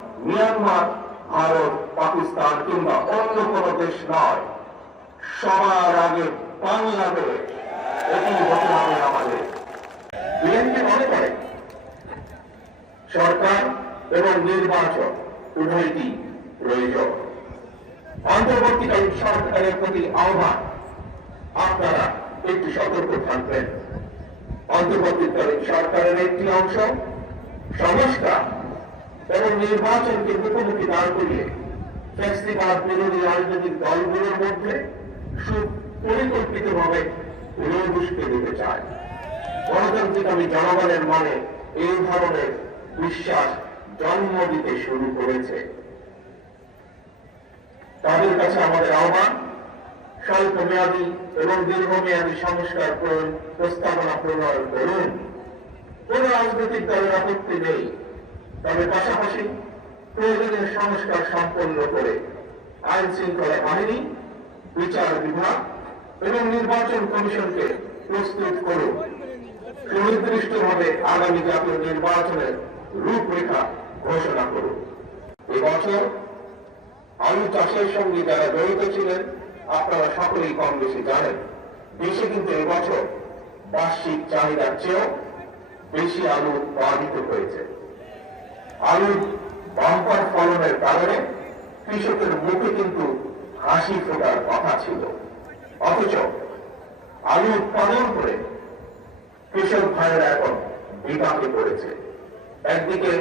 Myanmar, Bharat, Pakistan কিংবা অন্য কোনো দেশ নয়। সবার আগে বাংলাদেশ। এটি হতে হবে আমাদের। বিএনপি মনে করে? সরকার এবং নির্বাচন উভয়টি প্রয়োজন। অন্তর্বর্তীকালীন সরকারের প্রতি আহ্বান। আপনারা একটু সতর্ক থাকবেন। অন্তর্বর্তীকালীন সরকারের একটি অংশ সংস্কার নির্বাচনকে মুখোমুখি দাঁড় করিয়ে ফেস্টিভাল বিরোধী রাজনৈতিক দলগুলোর মধ্যে সুপরিকল্পিতভাবে উড়ে দিতে চায়। গণতান্ত্রিক আমি জনগণের মনে এই ধরনের বিশ্বাস জন্ম দিতে শুরু করেছে। তাদের কাছে আমাদের আহ্বান, স্বল্প মেয়াদী এবং দীর্ঘমেয়াদী সংস্কার প্রস্তাবনা প্রণয়ন করুন। কোন রাজনৈতিক দলের আপত্তি নেই। তবে পাশাপাশি প্রয়োজনীয় সংস্কার সম্পন্ন করে আইন শৃঙ্খলা বাহিনী, বিচার বিভাগ এবং নির্বাচন কমিশনকে প্রস্তুত করুন। সুনির্দিষ্টভাবে আগামী জাতীয় নির্বাচনের রূপরেখা ঘোষণা করুন। এবছর আলু চাষের সঙ্গে যারা জড়িত ছিলেন, আপনারা সকলেই কম বেশি জানেন, দেশে কিন্তু এবছর বার্ষিক চাহিদার চেয়েও বেশি আলু উৎপাদিত হয়েছে। আলুর বাম্পার ফলনের কারণে কৃষকের মুখে কিন্তু হাসি ফোটার কথা ছিল। অথচ আলু উৎপাদন করে কৃষক ভাইয়েরা এখন বিপাকে পড়েছে। একদিকে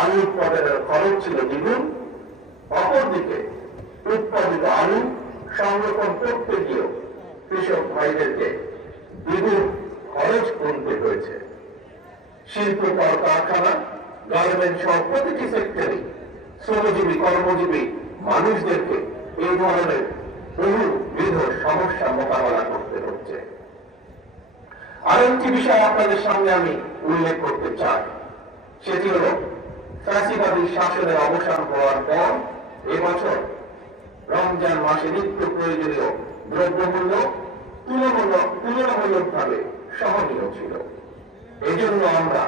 আলু উৎপাদনের খরচ ছিল দ্বিগুণ, অপরদিকে উৎপাদিত আলু সংরক্ষণ করতে গিয়েও কৃষক ভাইদেরকে দ্বিগুণ খরচ গুনতে হয়েছে। শিল্প কারখানা গার্মেন্ট সহ প্রতিটি সেক্টরে শ্রমজীবী, কর্মজীবী মানুষদেরকে এই ধরনের বহুবিধ সমস্যা মোকাবেলা করতে হচ্ছে। আরেকটি বিষয় আপনাদের সামনে আমি উল্লেখ করতে চাই। সেটি হল, ফ্যাসিবাদী শাসনের অবসান হওয়ার পর এবছর রমজান মাসে নিত্য প্রয়োজনীয় দ্রব্যমূল্য তুলনামূলক তুলনামূলকভাবে সহনীয় ছিল। এজন্য আমরা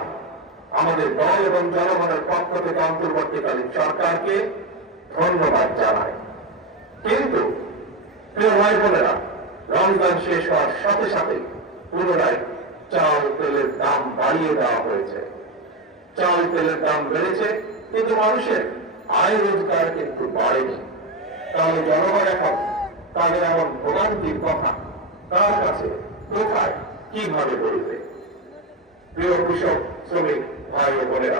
আমাদের দল এবং জনগণের পক্ষ থেকে অন্তর্বর্তীকালীন সরকারকে ধন্যবাদ জানাই। কিন্তু, প্রিয় ভাই বোনেরা, রমজান শেষ হওয়ার সাথে সাথে পুনরায় চাল তেলের দাম বাড়িয়ে দেওয়া হয়েছে। চাল তেলের দাম বেড়েছে, কিন্তু মানুষের আয় রোজগার কিন্তু বাড়েনি। তাহলে জনগণ এখন তাদের এমন ভোগান্তির কথা তার কাছে, কোথায়, কীভাবে বলবে? প্রিয় কৃষক শ্রমিক ভাই ও বোনেরা।